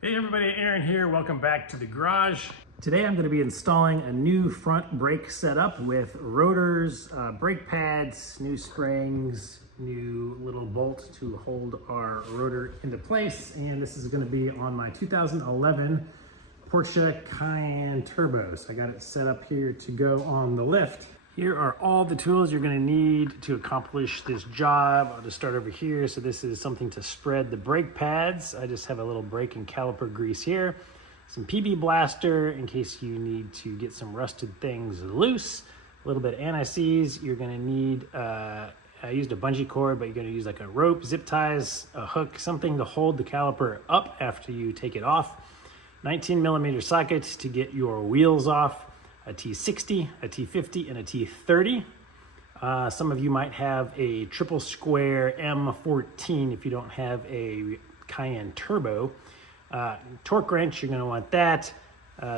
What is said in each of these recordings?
Hey everybody, Aaron here. Welcome back to the garage. Today I'm going to be installing a new front brake setup with rotors, brake pads, new springs, new little bolt to hold our rotor into place. And this is going to be on my 2011 Porsche Cayenne Turbo. So I got it set up here to go on the lift. Here are all the tools you're going to need to accomplish this job. I'll just start over here. So this is something to spread the brake pads. I just have a little brake and caliper grease here. Some PB blaster in case you need to get some rusted things loose. A little bit of anti-seize. You're going to need, I used a bungee cord, but you're going to use like a rope, zip ties, a hook, something to hold the caliper up after you take it off. 19mm socket to get your wheels off. A T60, a T50, and a T30. Some of you might have a triple square M14 if you don't have a Cayenne Turbo. Torque wrench, you're going to want that.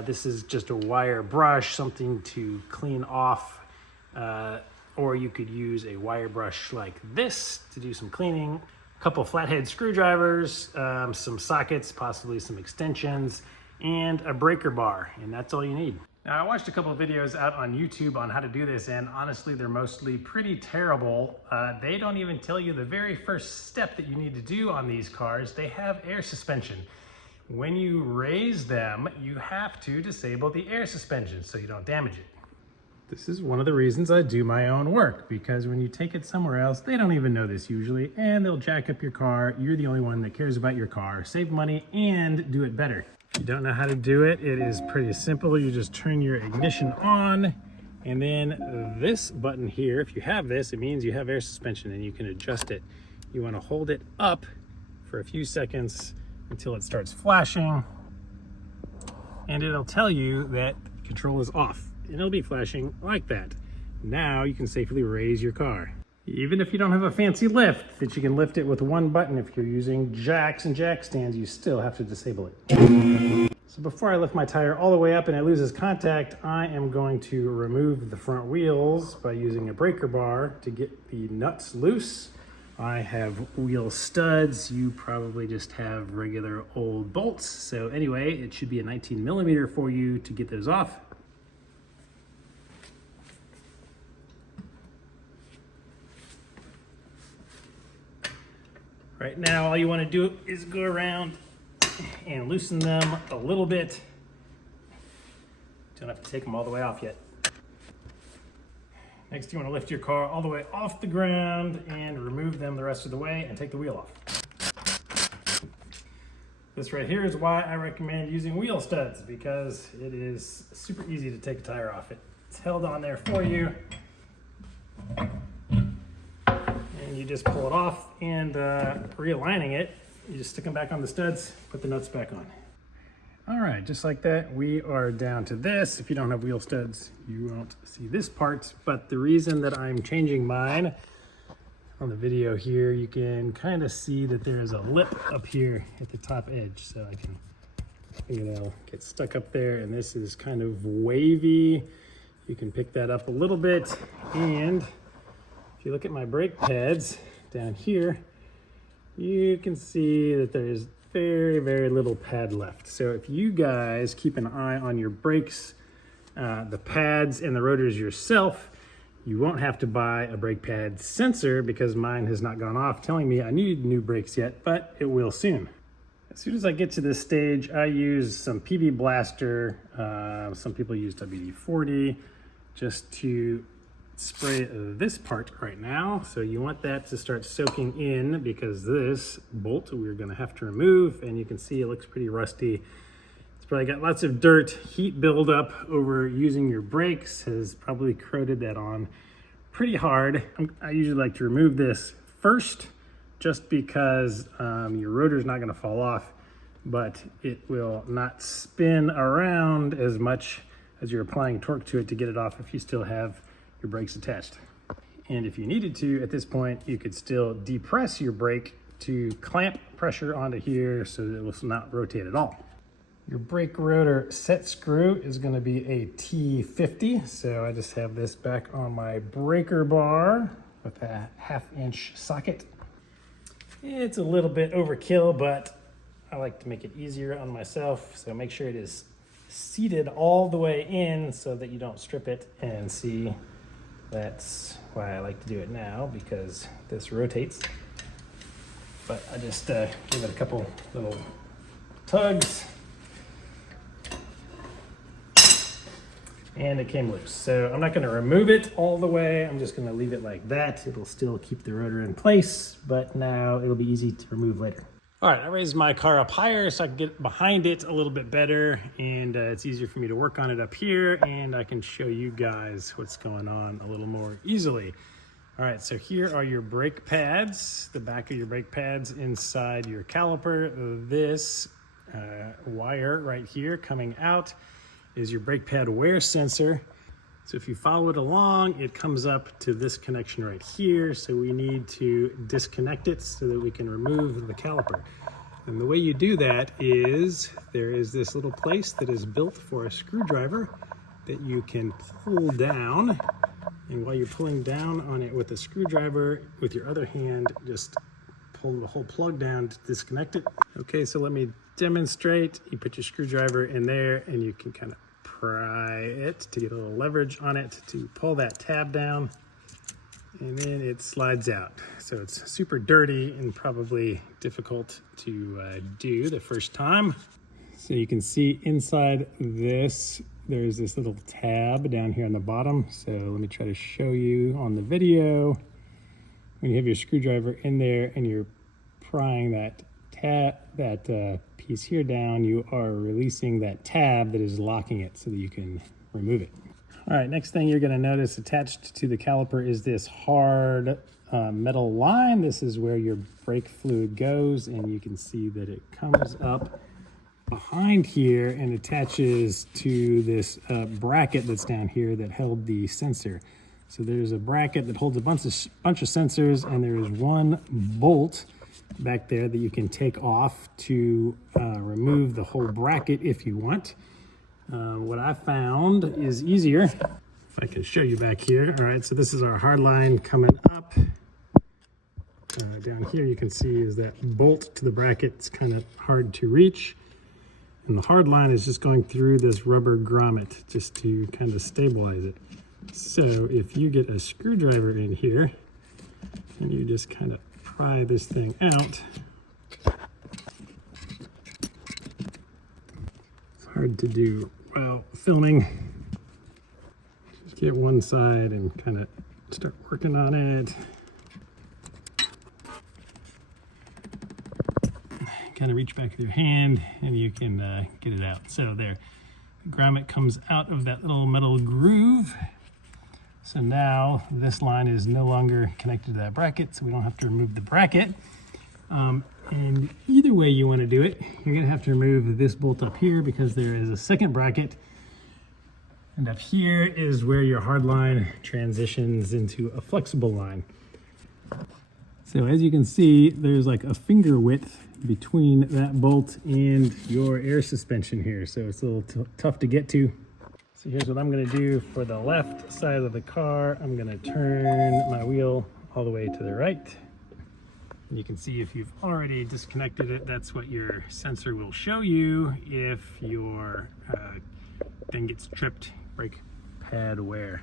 This is just a wire brush, something to clean off, or you could use a wire brush like this to do some cleaning. A couple flathead screwdrivers, some sockets, possibly some extensions, and a breaker bar, and that's all you need. Now, I watched a couple of videos out on YouTube on how to do this, and honestly, they're mostly pretty terrible. They don't even tell you the very first step that you need to do on these cars. They have air suspension. When you raise them, you have to disable the air suspension so you don't damage it. This is one of the reasons I do my own work, because when you take it somewhere else, they don't even know this usually, and they'll jack up your car. You're the only one that cares about your car. Save money and do it better. If you don't know how to do it, it is pretty simple. You just turn your ignition on, and then this button here, if you have this, it means you have air suspension and you can adjust it. You want to hold it up for a few seconds until it starts flashing, and it'll tell you that control is off, and it'll be flashing like that. Now you can safely raise your car. Even if you don't have a fancy lift that you can lift it with one button, if you're using jacks and jack stands, you still have to disable it. So before I lift my tire all the way up and it loses contact, I am going to remove the front wheels by using a breaker bar to get the nuts loose. I have wheel studs. You probably just have regular old bolts. So anyway, it should be a 19mm for you to get those off. Right now, all you want to do is go around and loosen them a little bit. Don't have to take them all the way off yet. Next, you want to lift your car all the way off the ground and remove them the rest of the way and take the wheel off. This right here is why I recommend using wheel studs, because it is super easy to take a tire off it. It's held on there for you. You just pull it off, and realigning it, you just stick them back on the studs, put the nuts back on. All right, just like that, we are down to this. If you don't have wheel studs, you won't see this part, but the reason that I'm changing mine, on the video here, you can kind of see that there's a lip up here at the top edge, so I can, get stuck up there, and this is kind of wavy. You can pick that up a little bit, and if you look at my brake pads down here, you can see that there's very, very little pad left. So if you guys keep an eye on your brakes, the pads and the rotors yourself, you won't have to buy a brake pad sensor, because mine has not gone off telling me I need new brakes yet, but it will soon. As soon as I get to this stage, I use some PB blaster. Some people use WD-40 just to spray this part right now. So you want that to start soaking in, because this bolt we're going to have to remove, and you can see it looks pretty rusty. It's probably got lots of dirt. Heat buildup over using your brakes has probably corroded that on pretty hard. I usually like to remove this first, just because your rotor is not going to fall off, but it will not spin around as much as you're applying torque to it to get it off if you still have your brakes attached. And if you needed to, at this point, you could still depress your brake to clamp pressure onto here so that it will not rotate at all. Your brake rotor set screw is going to be a T50, so I just have this back on my breaker bar with a 1/2 inch socket. It's a little bit overkill, but I like to make it easier on myself, so make sure it is seated all the way in so that you don't strip it. And see, that's why I like to do it now, because this rotates. But I just give it a couple little tugs, and it came loose. So I'm not going to remove it all the way. I'm just going to leave it like that. It'll still keep the rotor in place, but now it'll be easy to remove later. All right, I raised my car up higher so I can get behind it a little bit better, and it's easier for me to work on it up here, and I can show you guys what's going on a little more easily. All right, so here are your brake pads, the back of your brake pads inside your caliper. This wire right here coming out is your brake pad wear sensor. So if you follow it along, it comes up to this connection right here. So we need to disconnect it so that we can remove the caliper. And the way you do that is there is this little place that is built for a screwdriver that you can pull down. And while you're pulling down on it with a screwdriver, with your other hand, just pull the whole plug down to disconnect it. Okay, so let me demonstrate. You put your screwdriver in there and you can kind of pry it to get a little leverage on it to pull that tab down, and then it slides out. So it's super dirty and probably difficult to do the first time. So you can see inside this, there's this little tab down here on the bottom. So let me try to show you on the video. When you have your screwdriver in there and you're prying that piece here down, you are releasing that tab that is locking it so that you can remove it. All right, next thing you're going to notice attached to the caliper is this hard metal line. This is where your brake fluid goes, and you can see that it comes up behind here and attaches to this bracket that's down here that held the sensor. So there's a bracket that holds a bunch of sensors, and there is one bolt back there that you can take off to remove the whole bracket if you want. What I found is easier. If I can show you back here. All right, so this is our hard line coming up. Down here you can see is that bolt to the bracket. It's kind of hard to reach. And the hard line is just going through this rubber grommet just to kind of stabilize it. So if you get a screwdriver in here and you just kind of pry this thing out, it's hard to do while filming. Just get one side and kind of start working on it. Kind of reach back with your hand and you can get it out. So there, the grommet comes out of that little metal groove. So now this line is no longer connected to that bracket, so we don't have to remove the bracket. And either way you want to do it, you're going to have to remove this bolt up here because there is a second bracket. And up here is where your hard line transitions into a flexible line. So as you can see, there's like a finger width between that bolt and your air suspension here. So it's a little tough to get to. So here's what I'm going to do for the left side of the car. I'm going to turn my wheel all the way to the right. And you can see if you've already disconnected it, that's what your sensor will show you if your thing gets tripped, brake pad wear.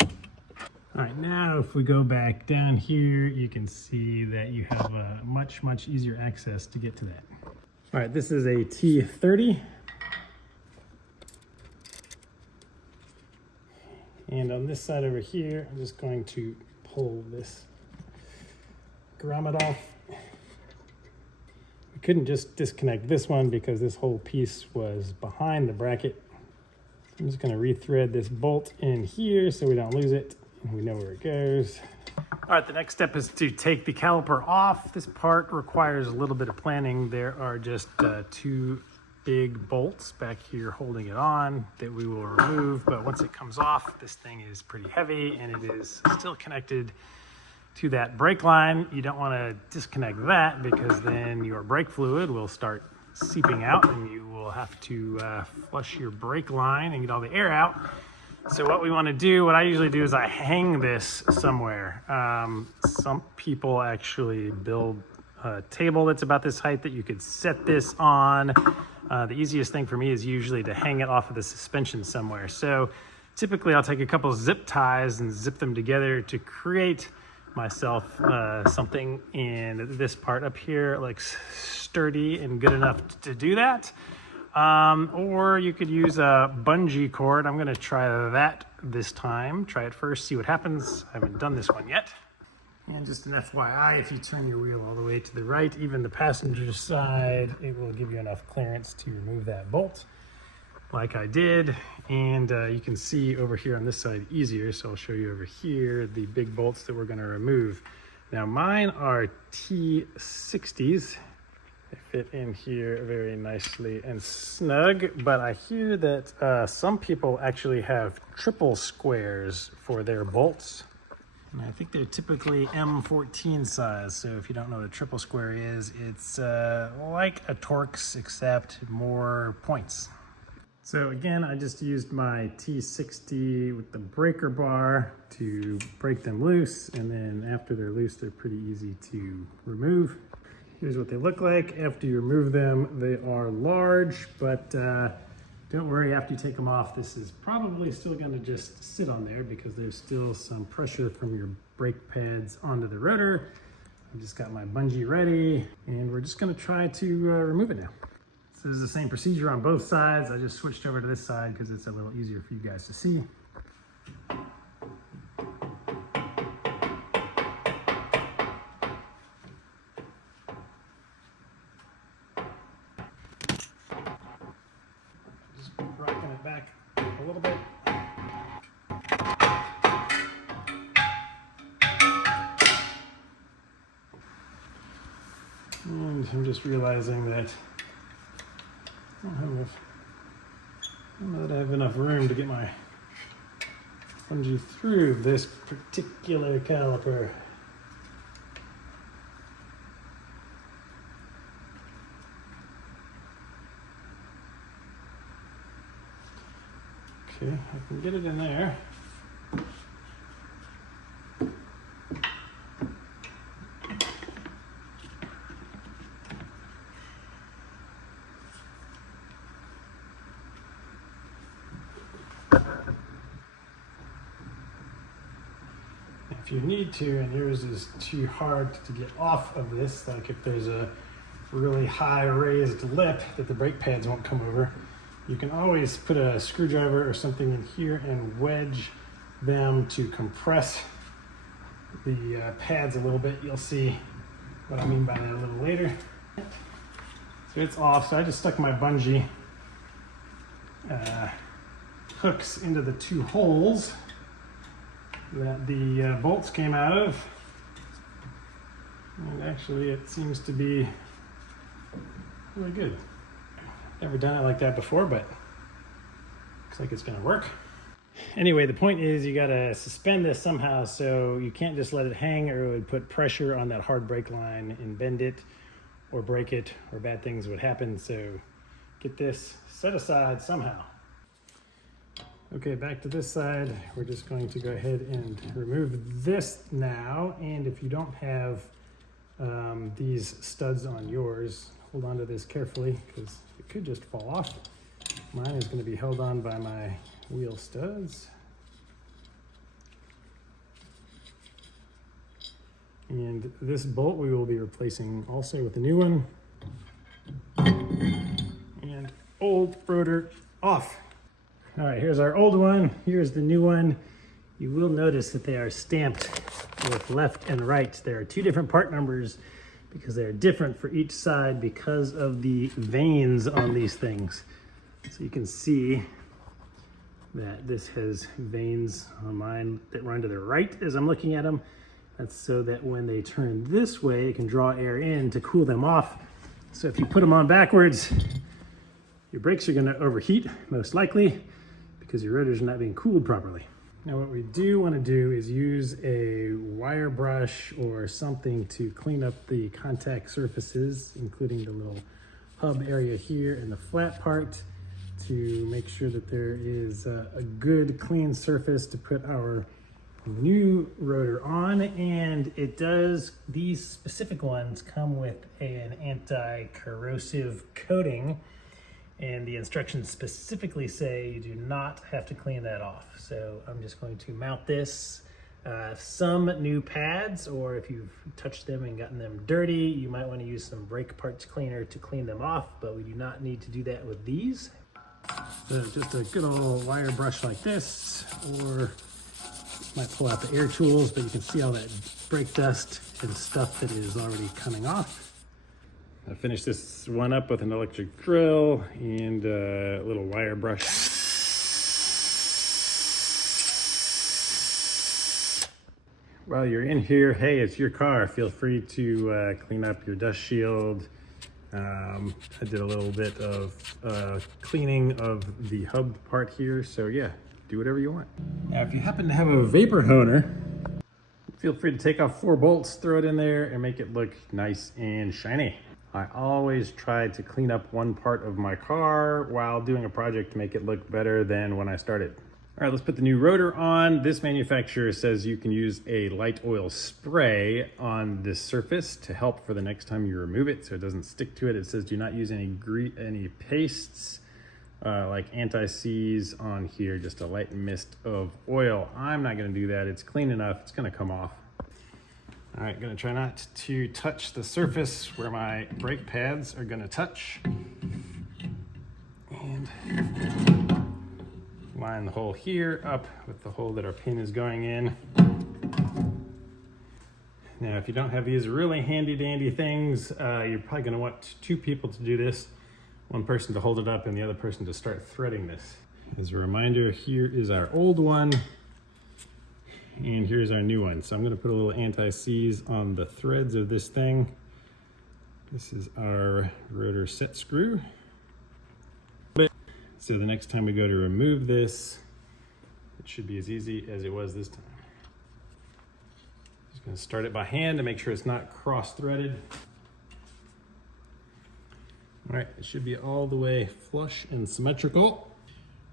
All right, now if we go back down here, you can see that you have a much easier access to get to that. All right, this is a T30. And on this side over here, I'm just going to pull this grommet off. We couldn't just disconnect this one because this whole piece was behind the bracket. I'm just going to rethread this bolt in here so we don't lose it and we know where it goes. All right, the next step is to take the caliper off. This part requires a little bit of planning. There are just two big bolts back here holding it on that we will remove, but once it comes off, this thing is pretty heavy and it is still connected to that brake line. You don't want to disconnect that because then your brake fluid will start seeping out and you will have to flush your brake line and get all the air out. So what we want to do, what I usually do is I hang this somewhere. Some people actually build table that's about this height that you could set this on. The easiest thing for me is usually to hang it off of the suspension somewhere. So typically I'll take a couple zip ties and zip them together to create myself something in this part up here, like sturdy and good enough to do that. Or you could use a bungee cord. I'm gonna try that this time. Try it first, see what happens. I haven't done this one yet. And just an FYI, if you turn your wheel all the way to the right, even the passenger side, it will give you enough clearance to remove that bolt like I did. And you can see over here on this side easier, so I'll show you over here the big bolts that we're gonna remove. Now mine are T60s. They fit in here very nicely and snug, but I hear that some people actually have triple squares for their bolts. And I think they're typically M14 size, so if you don't know what a triple square is, it's like a Torx except more points. So again, I just used my T60 with the breaker bar to break them loose, and then after they're loose, they're pretty easy to remove. Here's what they look like. After you remove them, they are large, but don't worry, after you take them off, this is probably still gonna just sit on there because there's still some pressure from your brake pads onto the rotor. I just got my bungee ready, and we're just gonna try to remove it now. So this is the same procedure on both sides. I just switched over to this side because it's a little easier for you guys to see. Just rocking it back a little bit. And I'm just realizing that I don't know that I have enough room to get my bungee through this particular caliper. Okay, I can get it in there. If you need to, and yours is too hard to get off of this, like if there's a really high raised lip that the brake pads won't come over, you can always put a screwdriver or something in here and wedge them to compress the pads a little bit. You'll see what I mean by that a little later. So it's off, so I just stuck my bungee hooks into the two holes that the bolts came out of, and actually it seems to be really good. Never done it like that before, but looks like it's gonna work. Anyway, the point is you gotta suspend this somehow, so you can't just let it hang or it would put pressure on that hard brake line and bend it or break it, or bad things would happen. So get this set aside somehow. Okay, back to this side. We're just going to go ahead and remove this now. And if you don't have these studs on yours, hold on to this carefully because it could just fall off. Mine is going to be held on by my wheel studs. And this bolt we will be replacing also with a new one. And old rotor off. All right, here's our old one. Here's the new one. You will notice that they are stamped with left and right. There are two different part numbers because they are different for each side because of the vanes on these things. So you can see that this has vanes on mine that run to the right as I'm looking at them. That's so that when they turn this way, it can draw air in to cool them off. So if you put them on backwards, your brakes are gonna overheat, most likely, because your rotor's not being cooled properly. Now what we do want to do is use a wire brush or something to clean up the contact surfaces, including the little hub area here and the flat part, to make sure that there is a good clean surface to put our new rotor on, and it does, these specific ones come with an anti-corrosive coating, and the instructions specifically say you do not have to clean that off. So I'm just going to mount this. Some new pads, or if you've touched them and gotten them dirty, you might want to use some brake parts cleaner to clean them off, but we do not need to do that with these. So just a good old wire brush like this, or might pull out the air tools, but you can see all that brake dust and stuff that is already coming off. I finished this one up with an electric drill and a little wire brush. While you're in here, hey, it's your car. Feel free to clean up your dust shield. I did a little bit of cleaning of the hub part here, so yeah, do whatever you want. Now, if you happen to have a vapor honer, feel free to take off 4 bolts, throw it in there, and make it look nice and shiny. I always try to clean up one part of my car while doing a project to make it look better than when I started. All right, let's put the new rotor on. This manufacturer says you can use a light oil spray on this surface to help for the next time you remove it so it doesn't stick to it. It says do not use any pastes like anti-seize on here, just a light mist of oil. I'm not gonna do that. It's clean enough, it's gonna come off. All right, gonna try not to touch the surface where my brake pads are gonna touch. And line the hole here up with the hole that our pin is going in. Now, if you don't have these really handy dandy things, you're probably gonna want 2 people to do this. One person to hold it up and the other person to start threading this. As a reminder, here is our old one and here's our new one. So I'm gonna put a little anti-seize on the threads of this thing. This is our rotor set screw. So the next time we go to remove this, it should be as easy as it was this time. Just gonna start it by hand to make sure it's not cross-threaded. All right, it should be all the way flush and symmetrical.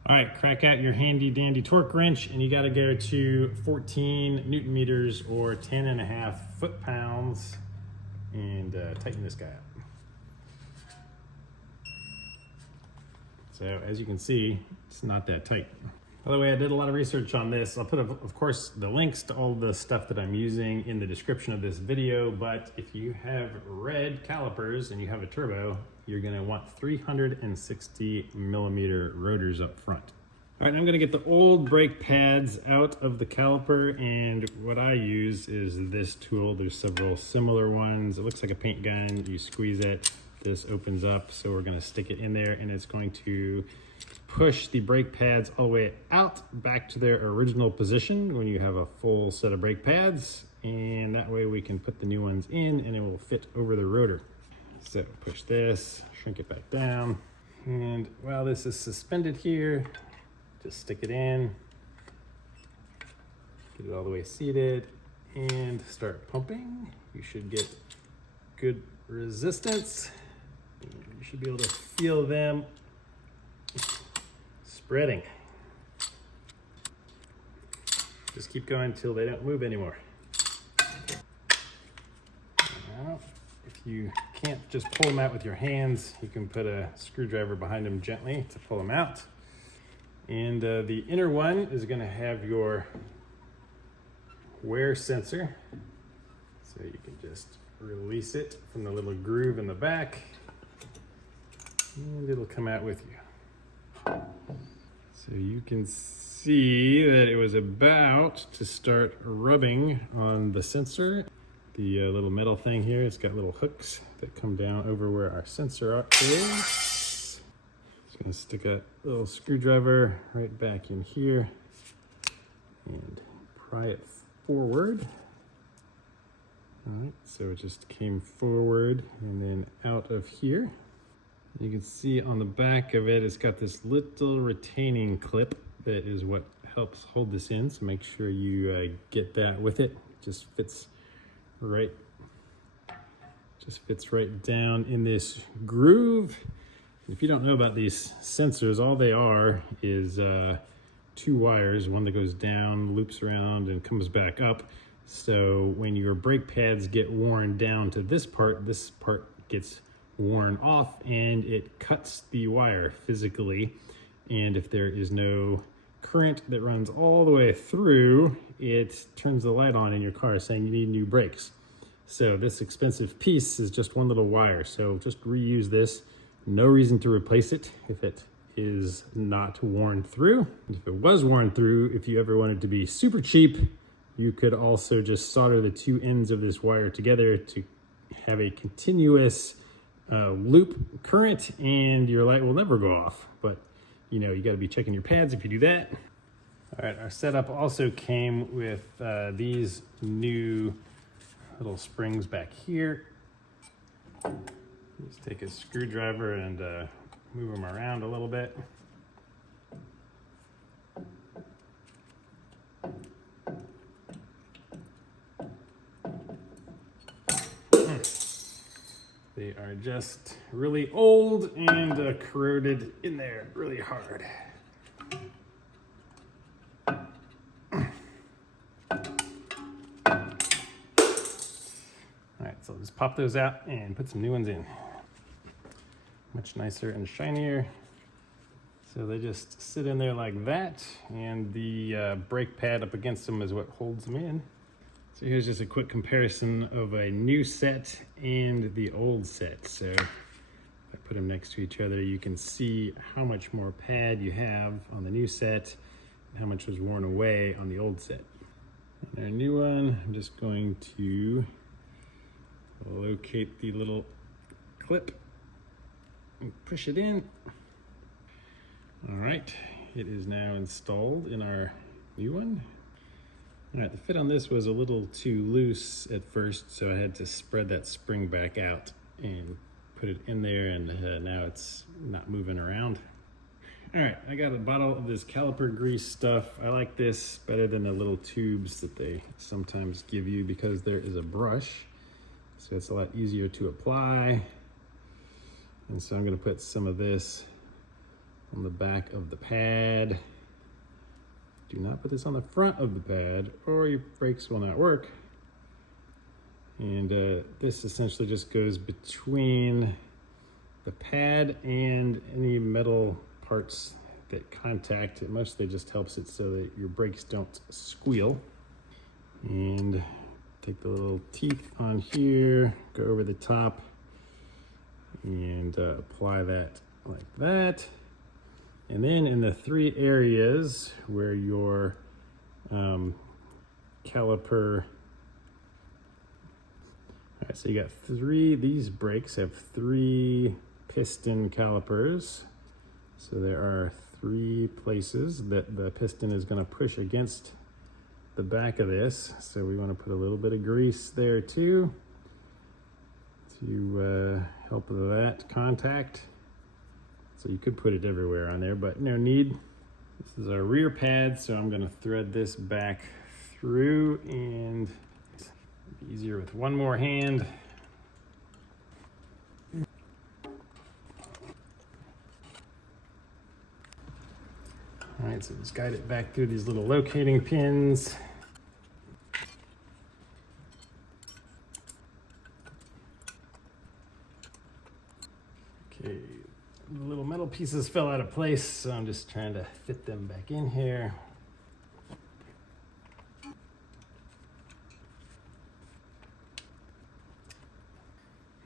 All right, crack out your handy dandy torque wrench, and you gotta go to 14 Newton meters or 10.5 foot-pounds, and tighten this guy up. So as you can see, it's not that tight. By the way, I did a lot of research on this. I'll put, of course, the links to all the stuff that I'm using in the description of this video, but if you have red calipers and you have a turbo, you're gonna want 360 millimeter rotors up front. All right, I'm gonna get the old brake pads out of the caliper, and what I use is this tool. There's several similar ones. It looks like a paint gun. You squeeze it, this opens up, so we're gonna stick it in there, and it's going to push the brake pads all the way out back to their original position when you have a full set of brake pads, and that way we can put the new ones in and it will fit over the rotor. So push this, shrink it back down, and while this is suspended here, just stick it in, get it all the way seated, and start pumping. You should get good resistance. You should be able to feel them spreading. Just keep going until they don't move anymore. Now, if you can't just pull them out with your hands, you can put a screwdriver behind them gently to pull them out. And the inner one is going to have your wear sensor. So you can just release it from the little groove in the back, and it'll come out with you. So you can see that it was about to start rubbing on the sensor. The little metal thing here, it's got little hooks that come down over where our sensor is. Just gonna stick a little screwdriver right back in here and pry it forward. All right, so it just came forward and then out of here. You can see on the back of it, it's got this little retaining clip that is what helps hold this in. So make sure you get that with it. Just fits right down in this groove. If you don't know about these sensors, all they are is two wires, one that goes down, loops around, and comes back up. So when your brake pads get worn down to this part gets worn off and it cuts the wire physically. And if there is no current that runs all the way through, it turns the light on in your car saying you need new brakes. So this expensive piece is just one little wire. So just reuse this. No reason to replace it if it is not worn through. If it was worn through, if you ever wanted to be super cheap, you could also just solder the two ends of this wire together to have a continuous loop current, and your light will never go off. But you know, you got to be checking your pads if you do that. All right, our setup also came with these new little springs back here. Just take a screwdriver and move them around a little bit. They are just really old and corroded in there really hard. All right, so just pop those out and put some new ones in. Much nicer and shinier. So they just sit in there like that, and the brake pad up against them is what holds them in. So here's just a quick comparison of a new set and the old set. So if I put them next to each other, you can see how much more pad you have on the new set and how much was worn away on the old set. And our new one, I'm just going to locate the little clip and push it in. All right, it is now installed in our new one. All right, the fit on this was a little too loose at first, so I had to spread that spring back out and put it in there, and now it's not moving around. All right, I got a bottle of this caliper grease stuff. I like this better than the little tubes that they sometimes give you because there is a brush, so it's a lot easier to apply. And so I'm gonna put some of this on the back of the pad. Do not put this on the front of the pad or your brakes will not work. And this essentially just goes between the pad and any metal parts that contact. It mostly just helps it so that your brakes don't squeal. And take the little teeth on here, go over the top, and apply that like that. And then in the three areas where your caliper, all right, so you got these brakes have 3 piston calipers. So there are 3 places that the piston is going to push against the back of this. So we want to put a little bit of grease there too to help with that contact. So you could put it everywhere on there, but no need. This is our rear pad, so I'm gonna thread this back through, and it's easier with one more hand. All right, so just guide it back through these little locating pins. Okay, the little metal pieces fell out of place, so I'm just trying to fit them back in here.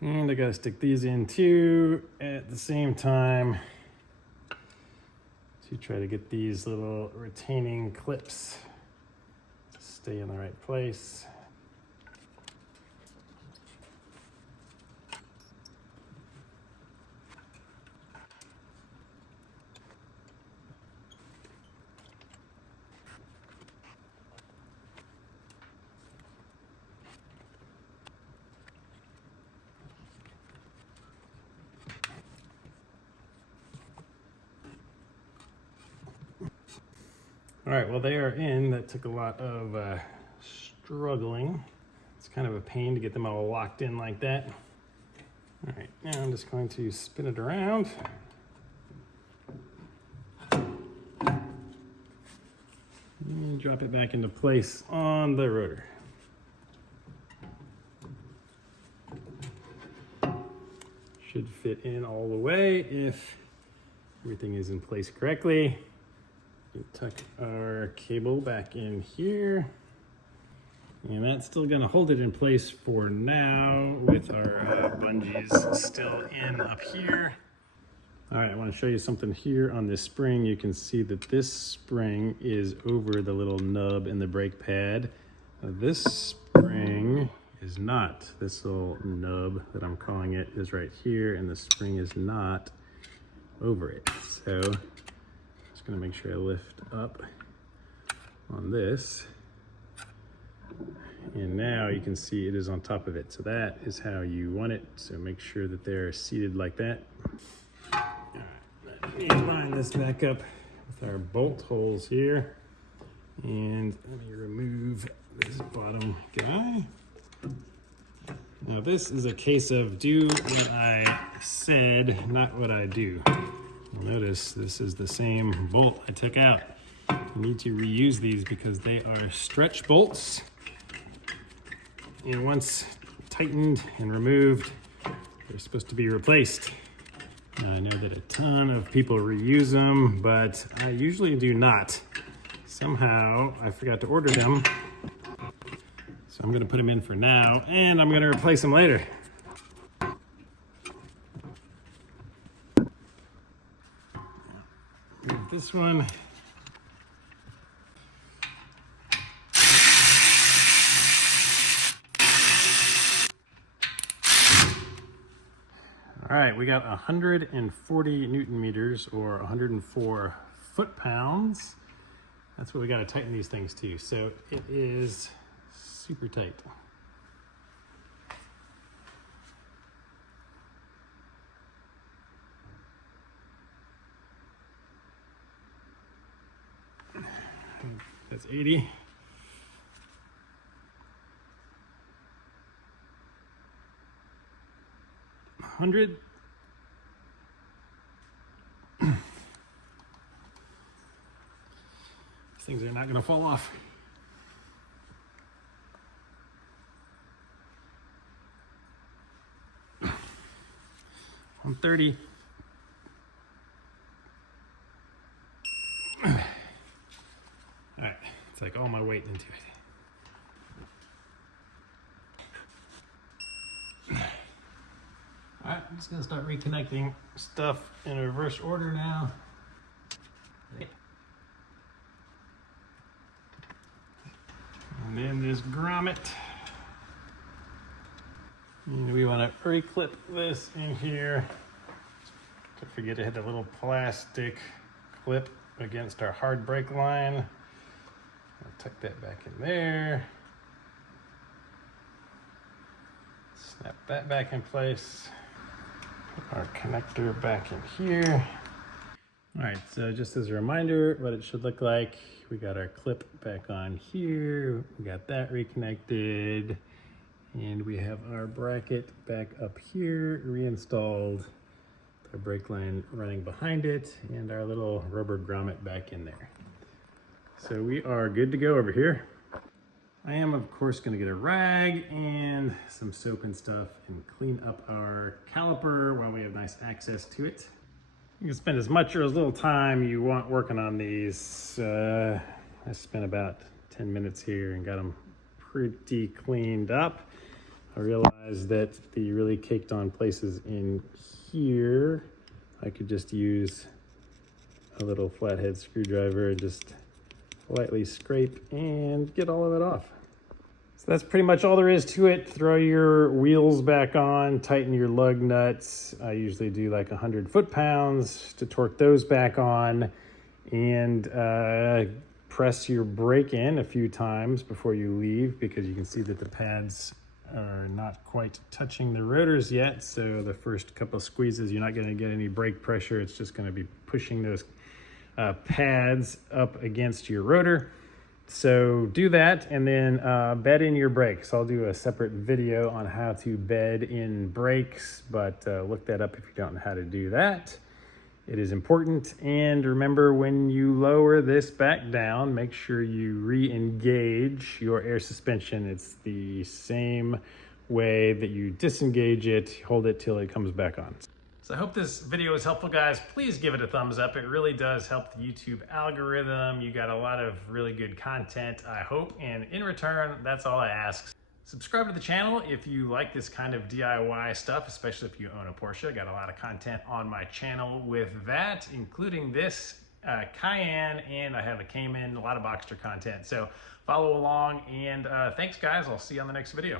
And I gotta stick these in too at the same time to try to get these little retaining clips to stay in the right place. All right, well, they are in. That took a lot of struggling. It's kind of a pain to get them all locked in like that. All right, now I'm just going to spin it around. drop it back into place on the rotor. Should fit in all the way if everything is in place correctly. We tuck our cable back in here. And that's still gonna hold it in place for now with our bungees still in up here. All right, I wanna show you something here on this spring. You can see that this spring is over the little nub in the brake pad. This spring is not. This little nub that I'm calling it is right here, and the spring is not over it. So just gonna make sure I lift up on this. And now you can see it is on top of it. So that is how you want it. So make sure that they're seated like that. All right, let me line this back up with our bolt holes here. And let me remove this bottom guy. Now this is a case of do what I said, not what I do. Notice this is the same bolt I took out. You need to reuse these because they are stretch bolts. And once tightened and removed, they're supposed to be replaced. Now, I know that a ton of people reuse them, but I usually do not. Somehow I forgot to order them. So I'm gonna put them in for now, and I'm gonna replace them later. This one. All right, we got 140 Newton meters or 104 foot-pounds. That's what we gotta tighten these things to. So it is super tight. That's 80. $100. These things are not going to fall off. $130. All right, it's like all my weight into it. All right, I'm just gonna start reconnecting stuff in reverse order now. And then this grommet. And we want to reclip this in here. Don't forget to hit the little plastic clip against our hard brake line. I'll tuck that back in there. Snap that back in place. Put our connector back in here. All right, so just as a reminder, what it should look like, we got our clip back on here. We got that reconnected. And we have our bracket back up here, reinstalled. Our brake line running behind it, and our little rubber grommet back in there. So we are good to go over here. I am, of course, gonna get a rag and some soap and stuff and clean up our caliper while we have nice access to it. You can spend as much or as little time you want working on these. I spent about 10 minutes here and got them pretty cleaned up. I realized that the really caked on places in here, I could just use a little flathead screwdriver and just lightly scrape and get all of it off. So that's pretty much all there is to it. Throw your wheels back on, tighten your lug nuts. I usually do like 100 foot-pounds to torque those back on, and press your brake in a few times before you leave, because you can see that the pads are not quite touching the rotors yet. So the first couple of squeezes, you're not going to get any brake pressure. It's just going to be pushing those pads up against your rotor. So do that, and then bed in your brakes. I'll do a separate video on how to bed in brakes, but look that up if you don't know how to do that. It is important. And remember, when you lower this back down, make sure you re-engage your air suspension. It's the same way that you disengage it. Hold it till it comes back on. So I hope this video is helpful, guys. Please give it a thumbs up. It really does help the YouTube algorithm. You got a lot of really good content, I hope. And in return, that's all I ask. Subscribe to the channel if you like this kind of DIY stuff, especially if you own a Porsche. I got a lot of content on my channel with that, including this Cayenne, and I have a Cayman, a lot of Boxster content. So follow along, and thanks, guys. I'll see you on the next video.